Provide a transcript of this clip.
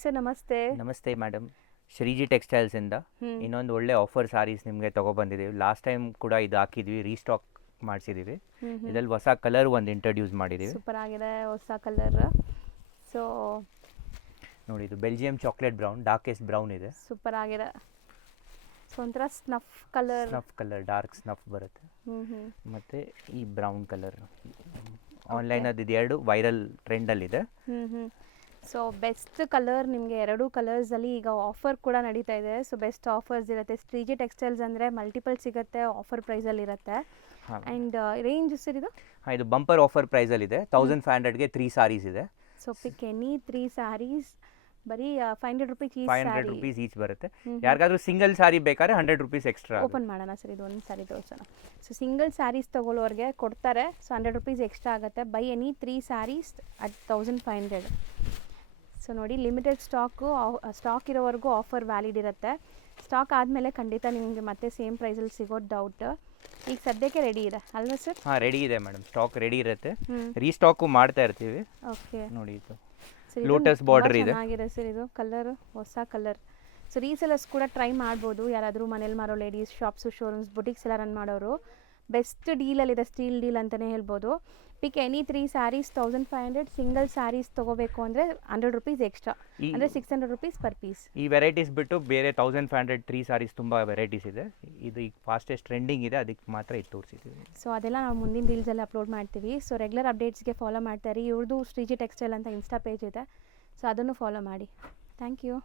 Sir ನಮಸ್ತೆ. ನಮಸ್ತೆ madam, Shreeji ಟೆಕ್ಸ್ಟೈಲ್ಸಿಂದ ಇನ್ನೊಂದು ಒಳ್ಳೆ ಆಫರ್ ಸಾರೀಸ್ ನಿಮಗೆ ತೊಗೊಬಂದಿದ್ದೀವಿ. ಲಾಸ್ಟ್ ಟೈಮ್ ಕೂಡ ಇದು ಹಾಕಿದ್ವಿ, ರೀಸ್ಟಾಕ್ ಮಾಡಿಸಿದ್ದೀವಿ. ಇದರಲ್ಲಿ ಹೊಸ ಕಲರ್ ಒಂದು ಇಂಟ್ರೊಡ್ಯೂಸ್ ಮಾಡಿದ್ದೀವಿ. ಸೂಪರ್ ಆಗಿದೆ ಹೊಸ ಕಲರ್. ಸೊ ನೋಡಿ, ಇದು Belgium chocolate brown, darkest brown ಇದೆ. ಸೂಪರ್ ಆಗಿದೆ. ಸೊ ಒಂಥರ ಸ್ನಫ್ ಕಲರ್, ಡಾರ್ಕ್ ಸ್ನಫ್ ಬರುತ್ತೆ. ಮತ್ತು ಈ ಬ್ರೌನ್ ಕಲರ್ ಆನ್ಲೈನ್ ಅದು ಎರಡು ವೈರಲ್ ಟ್ರೆಂಡಲ್ಲಿದೆ. ಸೊ ಬೆಸ್ಟ್ ಕಲರ್ ನಿಮಗೆ ಎರಡೂ ಕಲರ್ಸಲ್ಲಿ ಈಗ ಆಫರ್ ಕೂಡ ನಡೀತಾ ಇದೆ. ಸೊ ಬೆಸ್ಟ್ ಆಫರ್ಸ್ ಇರುತ್ತೆ. ಶ್ರೀಜಿ ಟೆಕ್ಸ್ಟೈಲ್ಸ್ ಅಂದರೆ ಮಲ್ಟಿಪಲ್ ಸಿಗುತ್ತೆ, ಆಫರ್ ಪ್ರೈಸಲ್ಲಿ ಇರುತ್ತೆ. ಆ್ಯಂಡ್ ರೇಂಜ್ ಸರ್ ಇದು? ಹಾಂ, ಇದು ಬಂಪರ್ ಆಫರ್ ಪ್ರೈಸಲ್ಲಿದೆ. 1500ಗೆ 3 ಸಾರೀಸ್ ಇದೆ. ಸೊ ಪಿಕ್ ಎನಿ 3 ಸ್ಯಾರೀಸ್, ಬರೀ 500 ರುಪೀಸ್ ಈಚ್. 500 ರುಪೀಸ್ ಈಚ್ ಬರುತ್ತೆ. ಯಾರಿಗಾದ್ರೂ ಸಿಂಗಲ್ ಸಾರಿ ಬೇಕಾದ್ರೆ 100 ರುಪೀಸ್ ಎಕ್ಸ್ಟ್ರಾ. ಓಪನ್ ಮಾಡೋಣ ಸರ್, ಇದು ಒಂದು ಸಾರಿ ತೋರಿಸೋಣ. ಸೊ ಸಿಂಗಲ್ ಸ್ಯಾರೀಸ್ ತೊಗೊಳ್ಳೋರಿಗೆ ಕೊಡ್ತಾರೆ. ಸೊ 100 ರುಪೀಸ್ ಎಕ್ಸ್ಟ್ರಾ ಆಗುತ್ತೆ. By any 3 saris at 1500. So ನೋಡಿ, ಲಿಮಿಟೆಡ್ ಸ್ಟಾಕ್ ಇರೋವರೆಗೂ ಆಫರ್ ವ್ಯಾಲಿಡ್ ಇರುತ್ತೆ. ಸ್ಟಾಕ್ ಆದಮೇಲೆ ಖಂಡಿತ ನಿಮಗೆ ಮತ್ತೆ ಸೇಮ್ ಪ್ರೈಸಲ್ಲಿ ಸಿಗೋದು ಡೌಟ್. ಈಗ ಸದ್ಯಕ್ಕೆ ರೆಡಿ ಇದೆ ಅಲ್ವಾ ಸರ್? ಹಾಂ, ರೆಡಿ ಇದೆ ಮೇಡಮ್. ಸ್ಟಾಕ್ ರೆಡಿ ಇರುತ್ತೆ. ರೀಸ್ಟಾಕು ಮಾಡ್ತಾ ಇರ್ತೀವಿ. ಓಕೆ, ನೋಡಿ ಇದು ಲೋಟಸ್ ಬಾರ್ಡರ್ ಇದೆ. ಚೆನ್ನಾಗಿದೆ ಸರ್, ಇದು ಕಲರ್ ಹೊಸ ಕಲರ್. ಸೊ ರೀಸೆಲರ್ಸ್ ಕೂಡ ಟ್ರೈ ಮಾಡ್ಬೋದು. ಯಾರಾದರೂ ಮನೇಲಿ ಮಾರೋ ಲೇಡೀಸ್, ಶಾಪ್ಸು, ಶೋರೂಮ್ಸ್, ಬುಟಿಕ್ಸ್ ಎಲ್ಲ ರನ್ ಮಾಡೋರು ಬೆಸ್ಟ್ ಡೀಲಲ್ಲಿದೆ. ಸ್ಟೀಲ್ ಡೀಲ್ ಅಂತಲೇ ಹೇಳ್ಬೋದು. Pick any 3 saris 1500. Single saris ತೊಗೋಬೇಕು ಅಂದರೆ 100 ರುಪೀಸ್ ಎಕ್ಸ್ಟ್ರಾ, ಅಂದರೆ 600 ರುಪೀಸ್ ಪರ್ ಪೀಸ್. ಈ ವೆರೈಟೀಸ್ ಬಿಟ್ಟು ಬೇರೆ 1500 3 ಸಾರೀಸ್ ತುಂಬ ವೆರೈಟೀಸ್ ಇದೆ. ಇದು ಈಗ ಫಾಸ್ಟೆಸ್ಟ್ ಟ್ರೆಂಡಿಂಗ್ ಇದೆ, ಅದಕ್ಕೆ ಮಾತ್ರ ಇದು ತೋರಿಸಿದ್ದೀವಿ. ಸೊ ಅದೆಲ್ಲ ನಾವು ಮುಂದಿನ ಡೀಲ್ಸಲ್ಲಿ ಅಪ್ಲೋಡ್ ಮಾಡ್ತೀವಿ. ಸೊ ರೆಗ್ಯುಲರ್ ಅಪ್ಡೇಟ್ಸ್ಗೆ ಫಾಲೋ ಮಾಡ್ತಾ ಇರಿ. ಇವ್ರದ್ದು ಶ್ರೀಜಿ ಟೆಕ್ಸ್ಟೈಲ್ ಅಂತ ಇನ್ಸ್ಟಾ ಪೇಜ್ ಇದೆ. ಸೊ ಅದನ್ನು ಫಾಲೋ ಮಾಡಿ. Thank you.